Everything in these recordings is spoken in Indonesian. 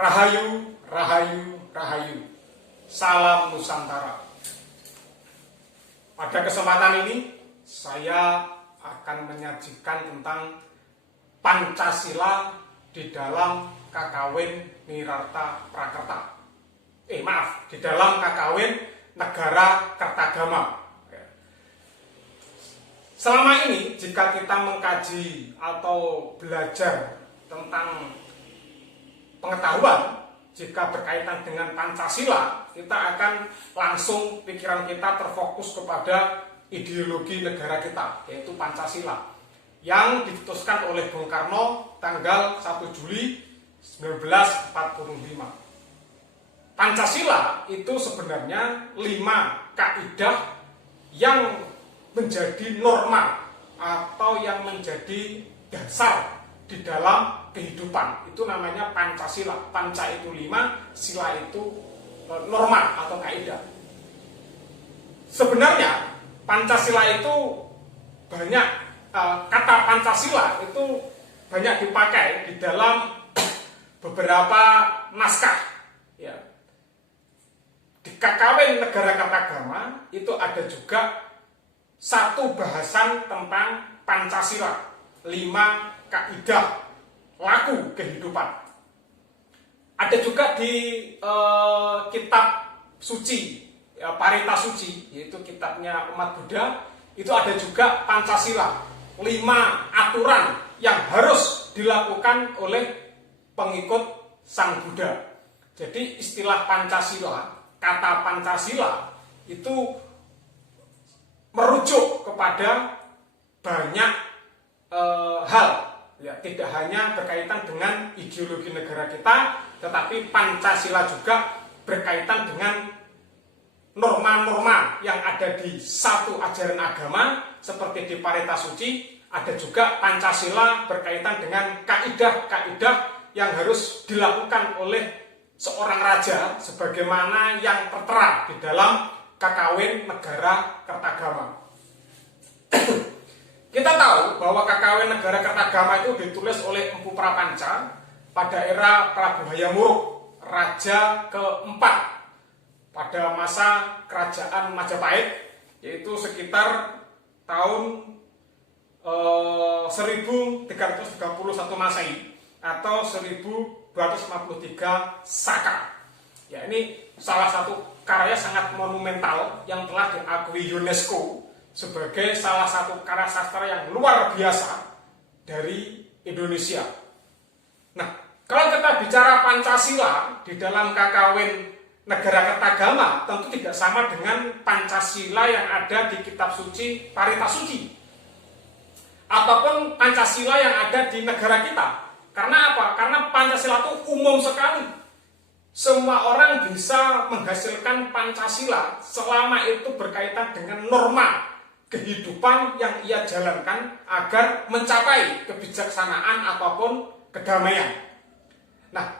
Rahayu, Rahayu, Rahayu. Salam Nusantara. Pada kesempatan ini saya akan menyajikan tentang Pancasila di dalam Kakawin Nirarta Prakerta. Di dalam Kakawin Negara Kertagama. Selama ini jika kita mengkaji atau belajar tentang pengetahuan jika berkaitan dengan Pancasila, kita akan langsung pikiran kita terfokus kepada ideologi negara kita, yaitu Pancasila, yang diputuskan oleh Bung Karno tanggal 1 Juli 1945. Pancasila itu sebenarnya 5 kaidah yang menjadi norma atau yang menjadi dasar di dalam kehidupan. Itu namanya Pancasila. Panca itu 5, sila itu norma atau kaidah. Sebenarnya Pancasila itu banyak, kata Pancasila itu banyak dipakai di dalam beberapa naskah. Ya. Di Kakawin Negara Kertagama itu ada juga satu bahasan tentang Pancasila, 5 kaidah laku kehidupan. Ada juga di kitab suci, Parita Suci, yaitu kitabnya umat Buddha, itu ada juga Pancasila, 5 aturan yang harus dilakukan oleh pengikut Sang Buddha. Jadi istilah Pancasila, kata Pancasila itu merujuk kepada banyak hal, ya, tidak hanya berkaitan dengan ideologi negara kita, tetapi Pancasila juga berkaitan dengan norma-norma yang ada di satu ajaran agama, seperti di Parita Suci. Ada juga Pancasila berkaitan dengan kaidah-kaidah yang harus dilakukan oleh seorang raja, sebagaimana yang tertera di dalam Kakawin Negara Kertagama. Kita tahu bahwa Kakawin Negara Kertagama itu ditulis oleh Empu Prapanca pada era Prabu Hayamuruk, Raja keempat pada masa Kerajaan Majapahit, yaitu sekitar tahun 1331 Masehi atau 1253 Saka. Ya, ini salah satu karya sangat monumental yang telah diakui UNESCO sebagai salah satu karya sastra yang luar biasa dari Indonesia. Nah, kalau kita bicara Pancasila di dalam Kakawin Negara Kertagama, tentu tidak sama dengan Pancasila yang ada di kitab suci Parita Suci, ataupun Pancasila yang ada di negara kita. Karena apa? Karena Pancasila itu umum sekali. Semua orang bisa menghasilkan Pancasila selama itu berkaitan dengan norma kehidupan yang ia jalankan agar mencapai kebijaksanaan ataupun kedamaian. Nah,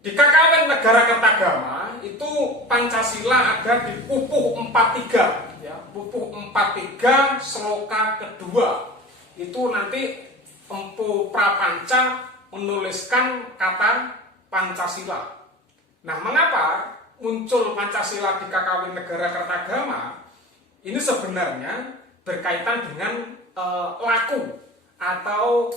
di Kakawin Negara Kertagama itu Pancasila ada di Pupuh 43, ya, Pupuh 43 Sloka kedua. Itu nanti Empu Prapanca menuliskan kata Pancasila. Nah, mengapa muncul Pancasila di Kakawin Negara Kertagama? Ini sebenarnya berkaitan dengan laku atau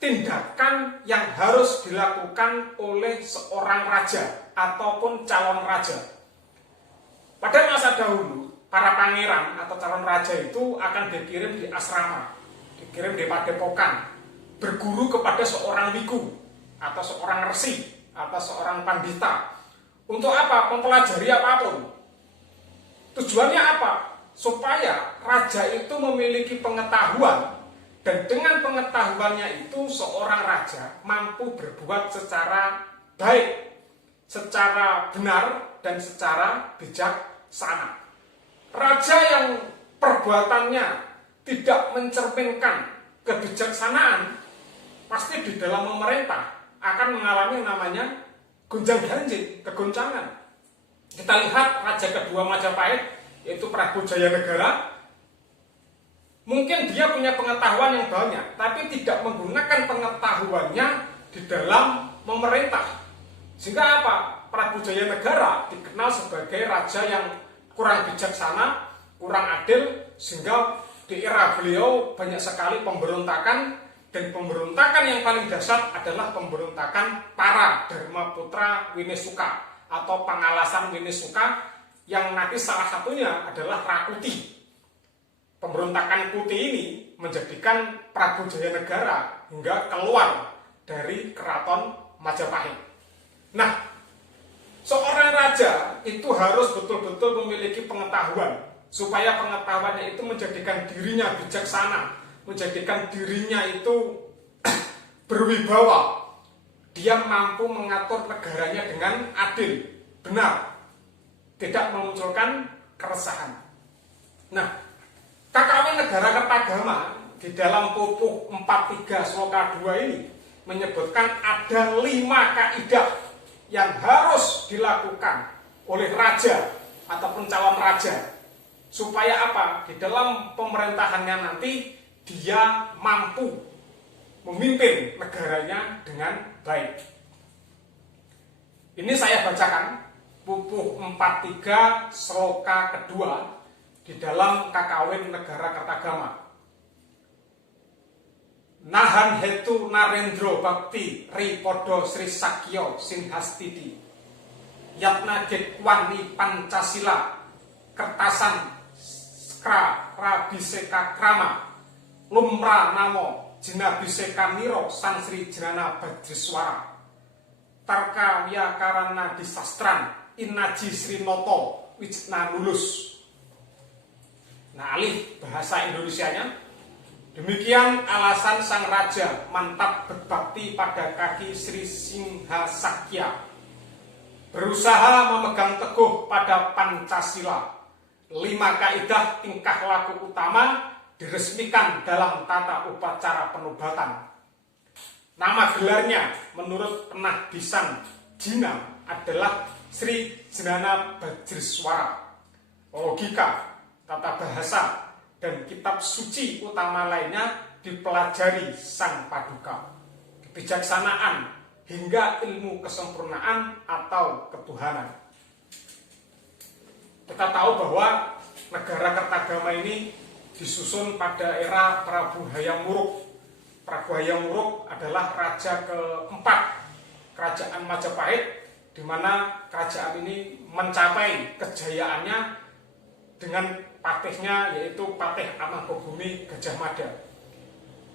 tindakan yang harus dilakukan oleh seorang raja ataupun calon raja. Pada masa dahulu, para pangeran atau calon raja itu akan dikirim di asrama, dikirim di padepokan, berguru kepada seorang biku atau seorang resi atau seorang pandita. Untuk apa? Mempelajari apapun. Tujuannya apa? Supaya raja itu memiliki pengetahuan, dan dengan pengetahuannya itu seorang raja mampu berbuat secara baik, secara benar, dan secara bijaksana. Raja yang perbuatannya tidak mencerminkan kebijaksanaan, pasti di dalam memerintah akan mengalami namanya gonjang-ganjing, kegoncangan. Kita lihat raja kedua Majapahit, yaitu Prabu Jayanegara. Mungkin dia punya pengetahuan yang banyak, tapi tidak menggunakan pengetahuannya di dalam memerintah. Sehingga apa? Prabu Jayanegara dikenal sebagai raja yang kurang bijaksana, kurang adil, sehingga di era beliau banyak sekali pemberontakan, dan pemberontakan yang paling dahsyat adalah pemberontakan para Dharma Putra Winesuka atau pengalasan Winesuka, yang nanti salah satunya adalah Rakuti. Pemberontakan Kuti ini menjadikan Prabu Jayanegara hingga keluar dari keraton Majapahit. Nah, seorang raja itu harus betul-betul memiliki pengetahuan, supaya pengetahuannya itu menjadikan dirinya bijaksana, menjadikan dirinya itu berwibawa. Dia mampu mengatur negaranya dengan adil, benar, tidak memunculkan keresahan. Nah, KKW Negara Kertagama di dalam Pupuh 43 Sloka 2 ini menyebutkan ada 5 kaidah yang harus dilakukan oleh raja ataupun calon raja, supaya apa? Di dalam pemerintahannya nanti dia mampu memimpin negaranya dengan baik. Ini saya bacakan Pupuh 43 Sloka kedua di dalam KKW Negara Kertagama. Nahan hetu Narendra Bakti Ripodo Sri Sakyo Sinhastiti Yatna Gekwani Pancasila Kertasan Skra Rabiseka Krama Lumra Namo Jinabiseka Miro Sansri Jenana Bajriswara Tarka Wiyakarana Disastran Inaji Sri Noto Wijna Lulus. Nah, alih bahasa Indonesianya, demikian alasan sang raja mantap berbakti pada kaki Sri Singhasakya, berusaha memegang teguh pada Pancasila. 5 kaidah tingkah laku utama diresmikan dalam tata upacara penobatan. Nama gelarnya menurut penahbisan Jina adalah Sri Jenana Bajriswara. Logika, tata bahasa, dan kitab suci utama lainnya dipelajari sang paduka. Kebijaksanaan hingga ilmu kesempurnaan atau ketuhanan. Kita tahu bahwa negara Kertagama ini disusun pada era Prabu Hayam Wuruk. Prabu Hayam Wuruk adalah raja keempat kerajaan Majapahit, di mana kerajaan ini mencapai kejayaannya dengan patihnya, yaitu Patih Amangkubumi Gajah Mada.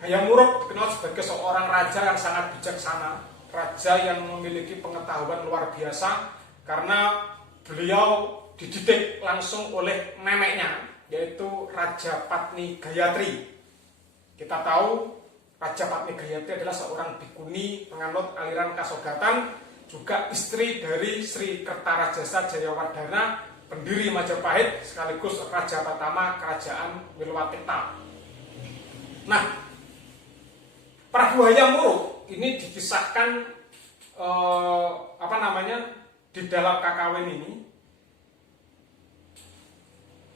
Hayam Wuruk dikenal sebagai seorang raja yang sangat bijaksana, raja yang memiliki pengetahuan luar biasa, karena beliau dididik langsung oleh neneknya, yaitu Raja Patni Gayatri. Kita tahu Raja Patni Gayatri adalah seorang bikuni penganut aliran Kasogatan, juga istri dari Sri Kertarajasa Jayawardhana, pendiri Majapahit sekaligus raja pertama kerajaan Wilwatikta. Nah, Prabu Hayam Wuruk ini dikisahkan di dalam KKW ini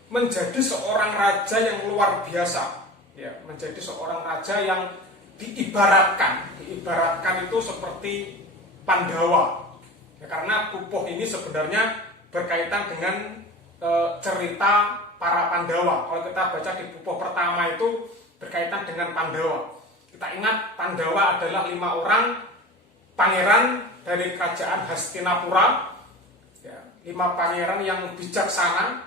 menjadi seorang raja yang luar biasa, ya, menjadi seorang raja yang diibaratkan itu seperti Pandawa, ya, karena Pupuh ini sebenarnya berkaitan dengan cerita para Pandawa. Kalau kita baca di Pupuh pertama itu berkaitan dengan Pandawa. Kita ingat Pandawa adalah 5 orang pangeran dari kerajaan Hastinapura, ya, 5 pangeran yang bijaksana,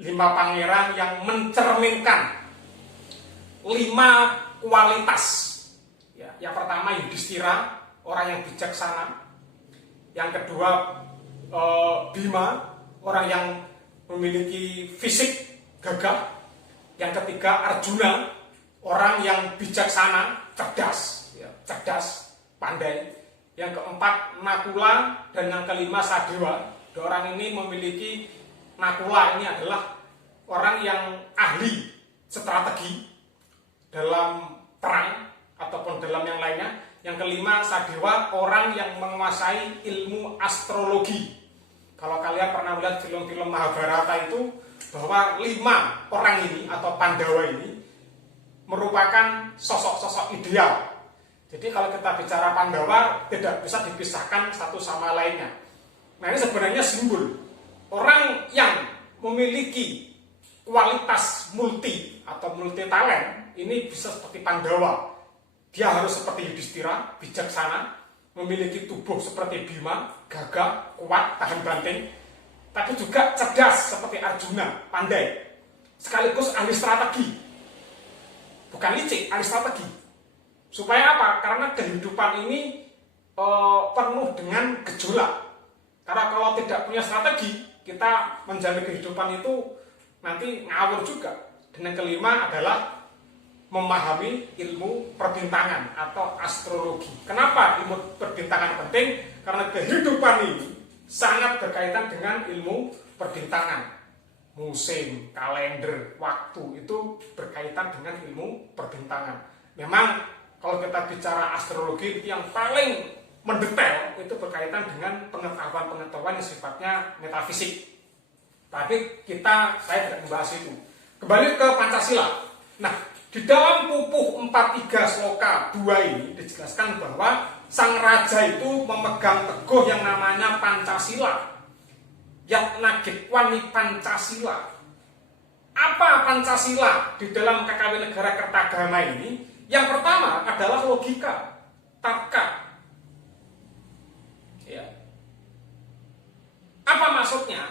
5 pangeran yang mencerminkan 5 kualitas. Ya, yang pertama Yudhistira, orang yang bijaksana. Yang kedua Bima, orang yang memiliki fisik gagah. Yang ketiga Arjuna, orang yang bijaksana, cerdas, ya, cerdas, pandai. Yang keempat Nakula, dan yang kelima Sadewa. Orang ini memiliki, Nakula ini adalah orang yang ahli strategi dalam perang ataupun dalam yang lainnya. Yang kelima Sadewa, orang yang menguasai ilmu astrologi. Kalau kalian pernah melihat film-film Mahabharata itu, bahwa 5 orang ini atau Pandawa ini merupakan sosok-sosok ideal Jadi kalau kita bicara Pandawa tidak bisa dipisahkan satu sama lainnya. Nah ini sebenarnya simbol orang yang memiliki kualitas multi atau multi talent ini bisa seperti Pandawa. Dia harus seperti Yudhistira, bijaksana, memiliki tubuh seperti Bima, gagah, kuat, tahan banting, tapi juga cerdas seperti Arjuna, pandai, sekaligus ahli strategi, bukan licik, ahli strategi. Supaya apa? Karena kehidupan ini penuh dengan gejolak. Karena kalau tidak punya strategi, kita menjalani kehidupan itu nanti ngawur juga. Dan yang kelima adalah memahami ilmu perbintangan atau astrologi. Kenapa ilmu perbintangan penting? Karena kehidupan ini sangat berkaitan dengan ilmu perbintangan. Musim, kalender, waktu itu berkaitan dengan ilmu perbintangan. Memang kalau kita bicara astrologi yang paling mendetail itu berkaitan dengan pengetahuan-pengetahuan yang sifatnya metafisik. Tapi saya tidak membahas itu. Kembali ke Pancasila. Nah, di dalam pupuh 43 sloka 2 ini dijelaskan bahwa sang raja itu memegang teguh yang namanya Pancasila. Yatnagikwani Pancasila. Apa Pancasila di dalam KKW Negara Kertagama ini? Yang pertama adalah logika, tarka. Ya. Apa maksudnya?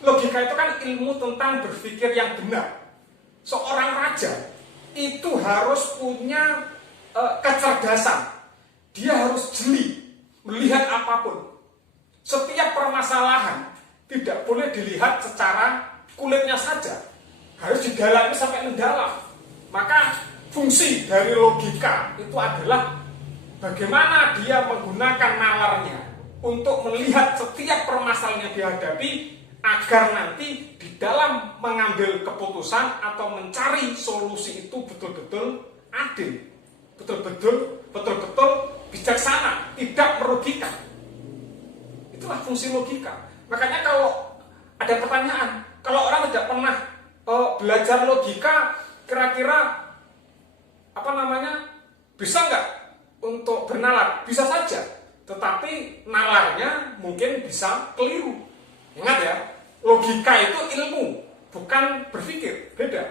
Logika itu kan ilmu tentang berpikir yang benar. Seorang raja itu harus punya kecerdasan. Dia harus jeli melihat apapun. Setiap permasalahan tidak boleh dilihat secara kulitnya saja, harus didalami sampai mendalam. Maka fungsi dari logika itu adalah bagaimana dia menggunakan nalarnya untuk melihat setiap permasalahan yang dihadapi, agar nanti di dalam mengambil keputusan atau mencari solusi itu betul-betul adil, betul-betul bijaksana, tidak merugikan. Itulah fungsi logika. Makanya kalau ada pertanyaan, kalau orang tidak pernah belajar logika, kira-kira bisa nggak untuk bernalar? Bisa saja, tetapi nalarnya mungkin bisa keliru. Ingat ya, logika itu ilmu, bukan berpikir, beda.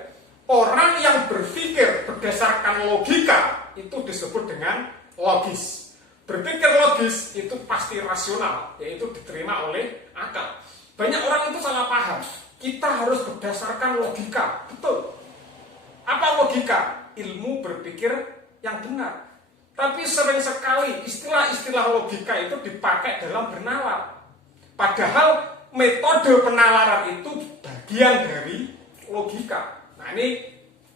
Orang yang berpikir berdasarkan logika itu disebut dengan logis. Berpikir logis itu pasti rasional, yaitu diterima oleh akal. Banyak orang itu salah paham. Kita harus berdasarkan logika, betul. Apa logika? Ilmu berpikir yang benar. Tapi sering sekali istilah-istilah logika itu dipakai dalam bernalar. Padahal metode penalaran itu bagian dari logika. Nah ini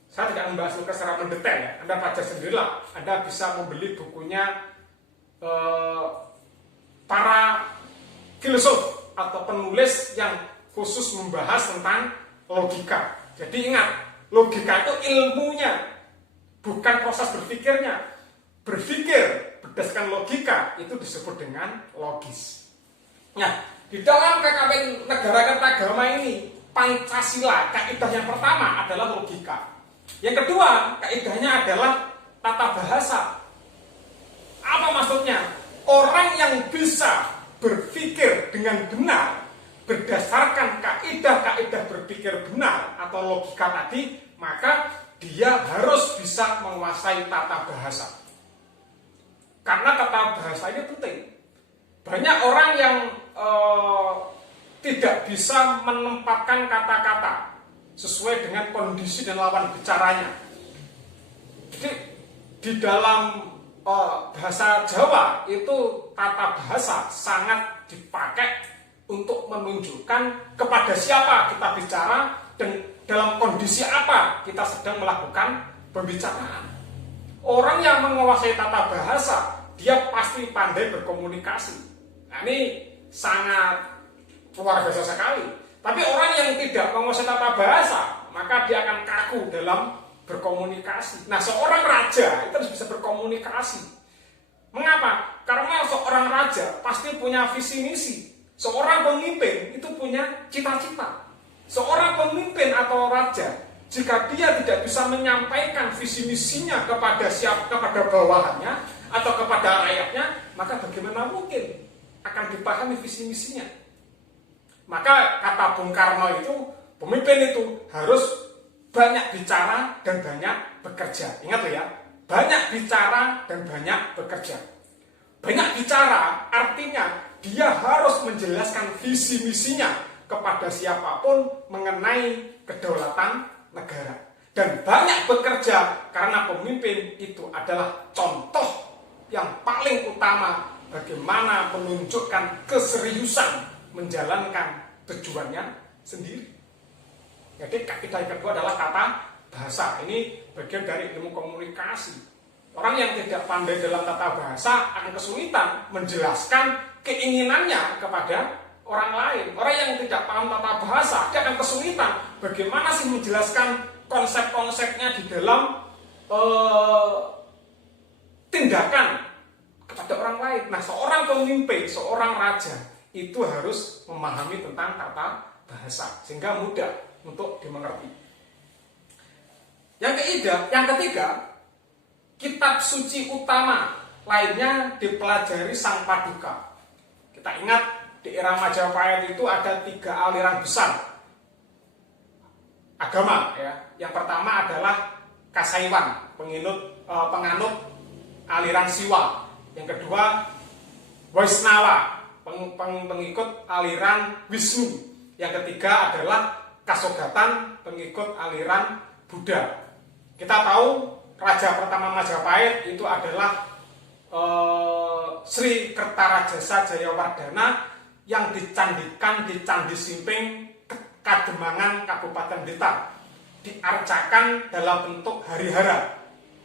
saya tidak membahas logika secara mendetail ya. Anda baca sendirilah. Anda bisa membeli bukunya para filsuf atau penulis yang khusus membahas tentang logika. Jadi ingat, logika itu ilmunya, bukan proses berpikirnya. Berpikir berdasarkan logika itu disebut dengan logis. Nah, di dalam KKW Negara Kertagama ini, Pancasila, kaidah yang pertama adalah logika. Yang kedua, kaidahnya adalah tata bahasa. Apa maksudnya? Orang yang bisa berpikir dengan benar berdasarkan kaidah-kaidah berpikir benar atau logika tadi, maka dia harus bisa menguasai tata bahasa. Karena tata bahasa ini penting. Banyak orang yang tidak bisa menempatkan kata-kata sesuai dengan kondisi dan lawan bicaranya. Jadi di dalam bahasa Jawa itu tata bahasa sangat dipakai untuk menunjukkan kepada siapa kita bicara dan dalam kondisi apa kita sedang melakukan pembicaraan. Orang yang menguasai tata bahasa, dia pasti pandai berkomunikasi. Nah ini sangat luar biasa sekali. Tapi orang yang tidak menguasai tata bahasa, maka dia akan kaku dalam berkomunikasi. Nah seorang raja itu harus bisa berkomunikasi. Mengapa? Karena seorang raja pasti punya visi misi. Seorang pemimpin itu punya cita-cita. Seorang pemimpin atau raja Jika dia tidak bisa menyampaikan visi misinya kepada bawahannya atau kepada rakyatnya, maka bagaimana mungkin akan dipahami visi misinya? Maka kata Bung Karno itu, pemimpin itu harus banyak bicara dan banyak bekerja. Ingat ya, banyak bicara dan banyak bekerja. Banyak bicara artinya dia harus menjelaskan visi misinya kepada siapapun mengenai kedaulatan negara. Dan banyak bekerja karena pemimpin itu adalah contoh yang paling utama bagaimana menunjukkan keseriusan menjalankan tujuannya sendiri. Jadi kaidah yang kedua adalah tata bahasa. Ini bagian dari ilmu komunikasi. Orang yang tidak pandai dalam tata bahasa akan kesulitan menjelaskan keinginannya kepada orang lain. Orang yang tidak paham tata bahasa, dia akan kesulitan bagaimana sih menjelaskan konsep-konsepnya di dalam tindakan kepada orang lain. Nah, seorang pemimpin, seorang raja itu harus memahami tentang tata bahasa sehingga mudah untuk dimengerti. Yang ketiga, kitab suci utama lainnya dipelajari Sang Paduka. Kita ingat di era Majapahit itu ada 3 aliran besar agama ya. Yang pertama adalah Kasaiwan, penganut aliran Siwa. Yang kedua Waisnawa, pengikut aliran Wisnu. Yang ketiga adalah Kasogatan, pengikut aliran Buddha. Kita tahu raja pertama Majapahit itu adalah Sri Kertarajasa Jayawardana yang dicandikan di Candi Simping Kademangan Kabupaten Blitar, diarcakan dalam bentuk harihara,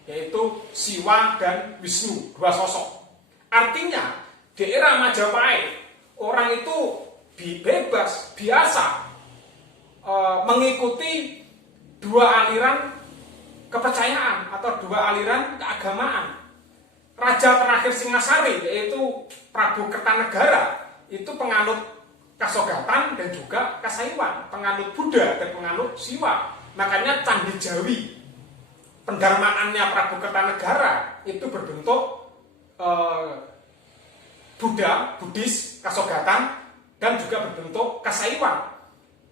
yaitu Siwa dan Wisnu, 2 sosok. Artinya di era Majapahit orang itu bebas, biasa mengikuti 2 aliran kepercayaan atau 2 aliran keagamaan. Raja terakhir Singasari yaitu Prabu Kertanegara itu penganut Kasogatan dan juga Kasaiwan, penganut Buddha dan penganut Siwa. Makanya Candi Jawi, pendarmaannya Prabu Kertanegara itu berbentuk Buddha, Buddhis, Kasogatan dan juga berbentuk Kasaiwan.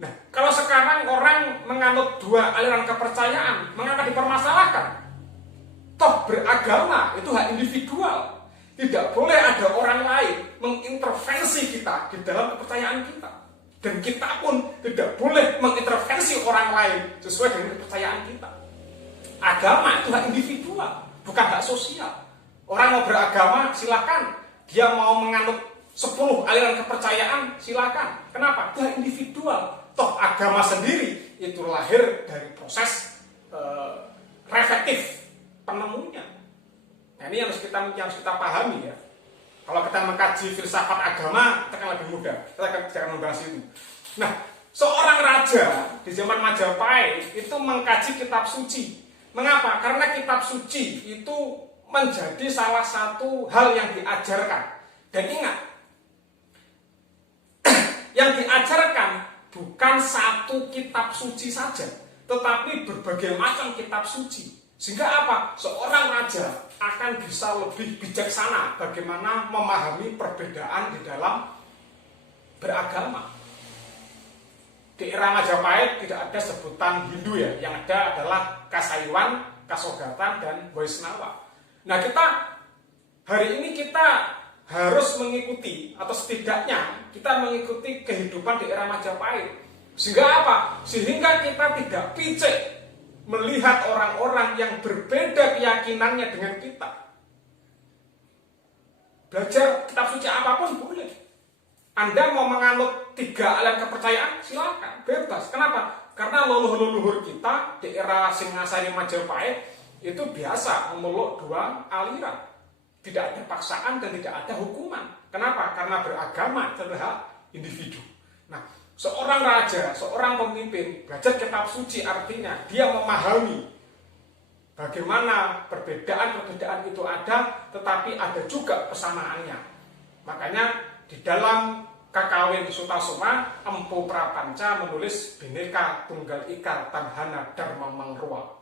Nah, kalau sekarang orang menganut 2 aliran kepercayaan, mengapa dipermasalahkan? Toh beragama itu hak individual. Tidak boleh ada orang lain mengintervensi kita di dalam kepercayaan kita. Dan kita pun tidak boleh mengintervensi orang lain sesuai dengan kepercayaan kita. Agama itu hak individual, bukan hak sosial. Orang mau beragama, silakan. Dia mau menganut 10 aliran kepercayaan, silakan. Kenapa? Itu hak individual. Toh agama sendiri itu lahir dari proses reflektif penemunya. Nah, ini yang harus kita pahami ya. Kalau kita mengkaji filsafat agama, kita akan lebih mudah. Kita akan membahas itu. Nah, seorang raja di zaman Majapahit itu mengkaji kitab suci. Mengapa? Karena kitab suci itu menjadi salah satu hal yang diajarkan. Dan ingat, yang diajarkan bukan satu kitab suci saja, tetapi berbagai macam kitab suci. Sehingga apa? Seorang raja akan bisa lebih bijaksana bagaimana memahami perbedaan di dalam beragama. Di era Majapahit tidak ada sebutan Hindu ya, yang ada adalah Kasaiwan, Kasogatan, dan Waisnawa. Nah, hari ini kita harus mengikuti, atau setidaknya kita mengikuti kehidupan di era Majapahit. Sehingga apa? Sehingga kita tidak picik melihat orang-orang yang berbeda keyakinannya dengan kita. Belajar kitab suci apapun boleh. Anda mau menganut 3 aliran kepercayaan, silakan, bebas. Kenapa? Karena leluhur-leluhur kita di era Singasari Majapahit itu biasa memeluk 2 aliran. Tidak ada paksaan dan tidak ada hukuman. Kenapa? Karena beragama adalah hak individu. Nah, seorang raja, seorang pemimpin belajar kitab suci artinya dia memahami bagaimana perbedaan-perbedaan itu ada, tetapi ada juga kesamaannya. Makanya di dalam Kakawin Sutasoma Empu Prapanca menulis Bhinneka Tunggal Ika Tanhana Dharma Mangrua.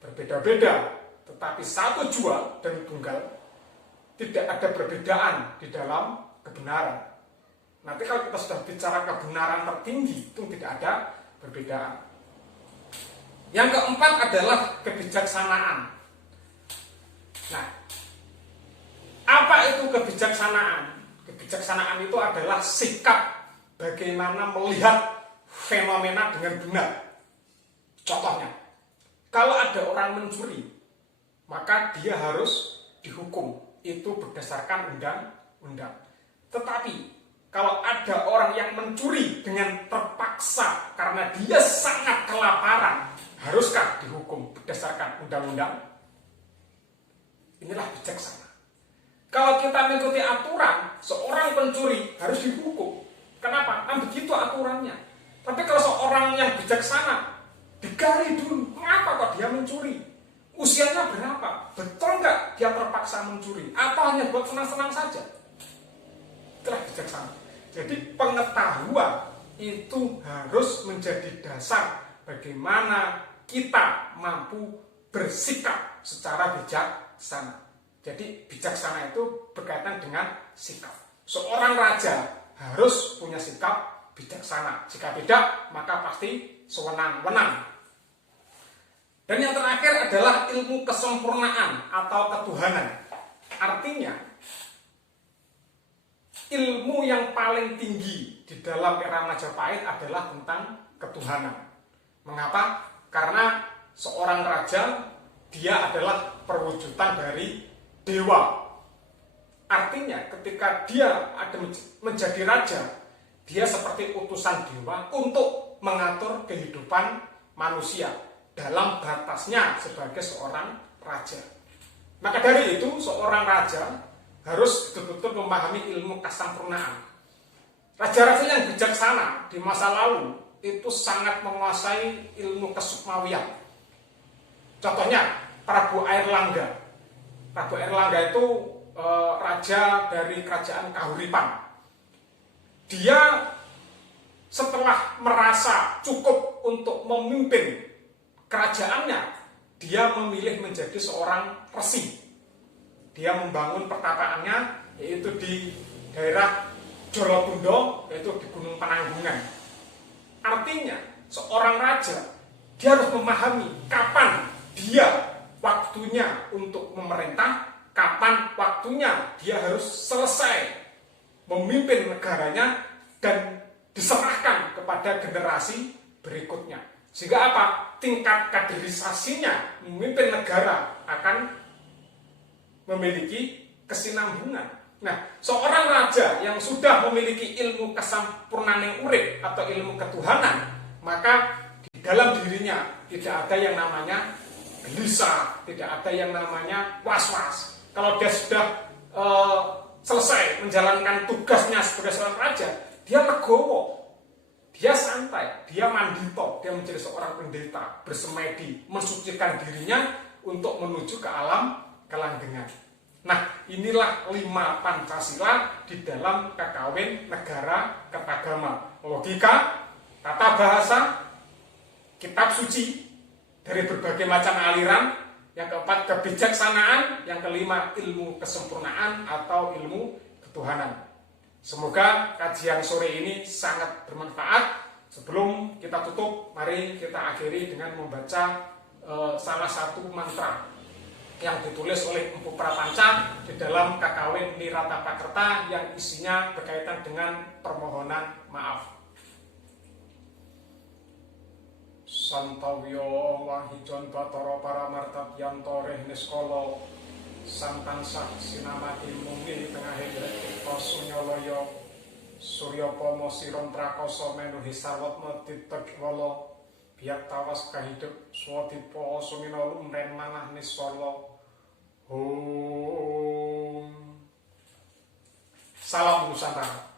Berbeda-beda, tetapi satu jua dan tunggal, tidak ada perbedaan di dalam kebenaran. Nanti kalau kita sudah bicara kebenaran tertinggi, itu tidak ada perbedaan. Yang keempat adalah kebijaksanaan. Nah, apa itu kebijaksanaan? Kebijaksanaan itu adalah sikap bagaimana melihat fenomena dengan benar. Contohnya, kalau ada orang mencuri, maka dia harus dihukum. Itu berdasarkan undang-undang. Tetapi, kalau ada orang yang mencuri dengan terpaksa karena dia sangat kelaparan, haruskah dihukum berdasarkan undang-undang? Inilah bijaksana. Kalau kita mengikuti aturan, seorang pencuri harus dihukum. Kenapa? Kan begitu aturannya. Tapi kalau seorang yang bijaksana, digali dulu, mengapa kok dia mencuri? Usianya berapa? Betul nggak dia terpaksa mencuri? Atau hanya buat senang-senang saja? Itulah bijaksana. Jadi pengetahuan itu harus menjadi dasar bagaimana kita mampu bersikap secara bijaksana. Jadi bijaksana itu berkaitan dengan sikap. Seorang raja harus punya sikap bijaksana. Jika tidak, maka pasti sewenang-wenang. Dan yang terakhir adalah ilmu kesempurnaan atau ketuhanan. Artinya, ilmu yang paling tinggi di dalam era Majapahit adalah tentang ketuhanan. Mengapa? Karena seorang raja, dia adalah perwujudan dari dewa. Artinya ketika dia ada menjadi raja, dia seperti utusan dewa untuk mengatur kehidupan manusia dalam batasnya sebagai seorang raja. Maka dari itu seorang raja harus betul-betul memahami ilmu kesempurnaan. Raja-raja yang bijaksana di masa lalu itu sangat menguasai ilmu kesukmawian. Contohnya Prabu Airlangga. Prabu Airlangga itu raja dari kerajaan Kahuripan. Dia setelah merasa cukup untuk memimpin kerajaannya, dia memilih menjadi seorang resi. Dia membangun pertapaaannya yaitu di daerah Jolotundo, yaitu di Gunung Penanggungan. Artinya seorang raja dia harus memahami kapan dia waktunya untuk memerintah, kapan waktunya dia harus selesai memimpin negaranya dan diserahkan kepada generasi berikutnya. Sehingga apa? Tingkat kaderisasinya memimpin negara akan memiliki kesinambungan. Nah, seorang raja yang sudah memiliki ilmu kesempurnaan urip atau ilmu ketuhanan, maka di dalam dirinya tidak ada yang namanya gelisah, tidak ada yang namanya was-was. Kalau dia sudah selesai menjalankan tugasnya sebagai seorang raja, dia legowo, dia santai, dia mandito, dia menjadi seorang pendeta, bersemedi, mensucikan dirinya untuk menuju ke alam kelanggengan. Nah, inilah 5 Pancasila di dalam Kakawin Negara Kertagama. Logika, tata bahasa, kitab suci dari berbagai macam aliran. Yang keempat, kebijaksanaan. Yang kelima, ilmu kesempurnaan atau ilmu ketuhanan. Semoga kajian sore ini sangat bermanfaat. Sebelum kita tutup, mari kita akhiri dengan membaca salah satu mantra yang ditulis oleh Empu Prapanca di dalam Kakawin Niratapakerta yang isinya berkaitan dengan permohonan maaf. Santawyo wahijon batara paramartabyanto rehniskolo santansah sinamati mungi tengahe kita sunyoloyo suryopomo siron prakoso menuhi sarwatma titekwala biak tawas kahidup swadipo sumino lumren manah niswala. Om. Salam Nusantara.